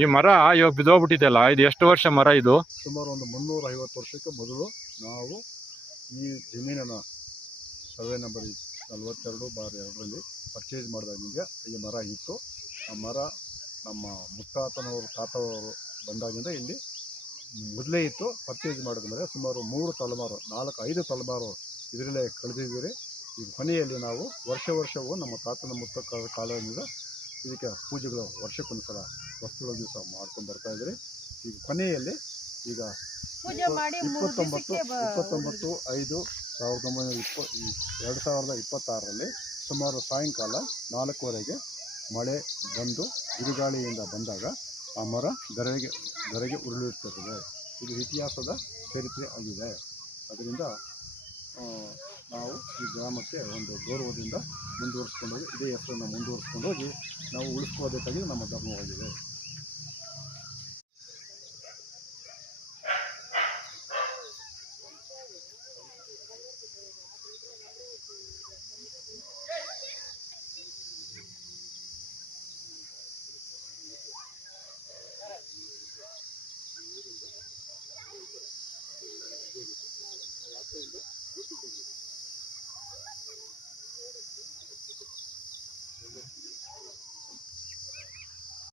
ಈ ಮರ ಇವಾಗ ಬಿದ್ದೋಗ್ಬಿಟ್ಟಿದೆಯಲ್ಲ, ಇದು ಎಷ್ಟು ವರ್ಷ ಮರ ಇದು? ಸುಮಾರು ಒಂದು 350 ವರ್ಷಕ್ಕೆ ಮೊದಲು ನಾವು ಈ ಜಮೀನನ್ನು ಸರ್ವೆ ನಂಬರ್ 42/2ರಲ್ಲಿ ಪರ್ಚೇಸ್ ಮಾಡಿದಾಗಿಂದ ಈ ಮರ ಇತ್ತು. ಆ ಮರ ನಮ್ಮ ಮುತ್ತಾತನವರು ತಾತವರು ಬಂದಾಗಿಂದ ಇಲ್ಲಿ ಮೊದಲೇ ಇತ್ತು. ಪರ್ಚೇಸ್ ಮಾಡಿದ್ಮೇಲೆ ಸುಮಾರು 3 ತಲೆಮಾರು 4-5 ತಲೆಮಾರು ಇದರಲ್ಲೇ ಕಳೆದಿದ್ದೀರಿ. ಈಗ ಕೊನೆಯಲ್ಲಿ ನಾವು ವರ್ಷವೂ ನಮ್ಮ ತಾತನ ಮುತ್ತ ಕಾಲದಿಂದ ಇದಕ್ಕೆ ಪೂಜೆಗಳು ವರ್ಷಕ್ಕೊಂದ್ಸಲ ವಸ್ತುಗಳ ದಿವಸ ಮಾಡ್ಕೊಂಡು ಬರ್ತಾ ಇದ್ರಿ. ಈಗ ಕೊನೆಯಲ್ಲಿ ಈಗ 29/5/2026ರಲ್ಲಿ ಸುಮಾರು ಸಾಯಂಕಾಲ 4:15 ಮಳೆ ಬಂದು ಬಿರುಗಾಳಿಯಿಂದ ಬಂದಾಗ ಆ ಮರ ಧರೆಗೆ ಉರುಳಿರುತ್ತದೆ. ಇದು ಇತಿಹಾಸದ ಚರಿತ್ರೆ ಆಗಿದೆ. ಅದರಿಂದ ನಾವು ಈ ಗ್ರಾಮಕ್ಕೆ ಒಂದು ಗೌರವದಿಂದ ಮುಂದುವರಿಸ್ಕೊಂಡೋಗಿ ಇದೇ ಹೆಸರನ್ನು ಮುಂದುವರಿಸ್ಕೊಂಡೋಗಿ ನಾವು ಉಳಿಸ್ಕೋಬೇಕಾಗಿ ನಮ್ಮ ಧರ್ಮವಾಗಿದೆ.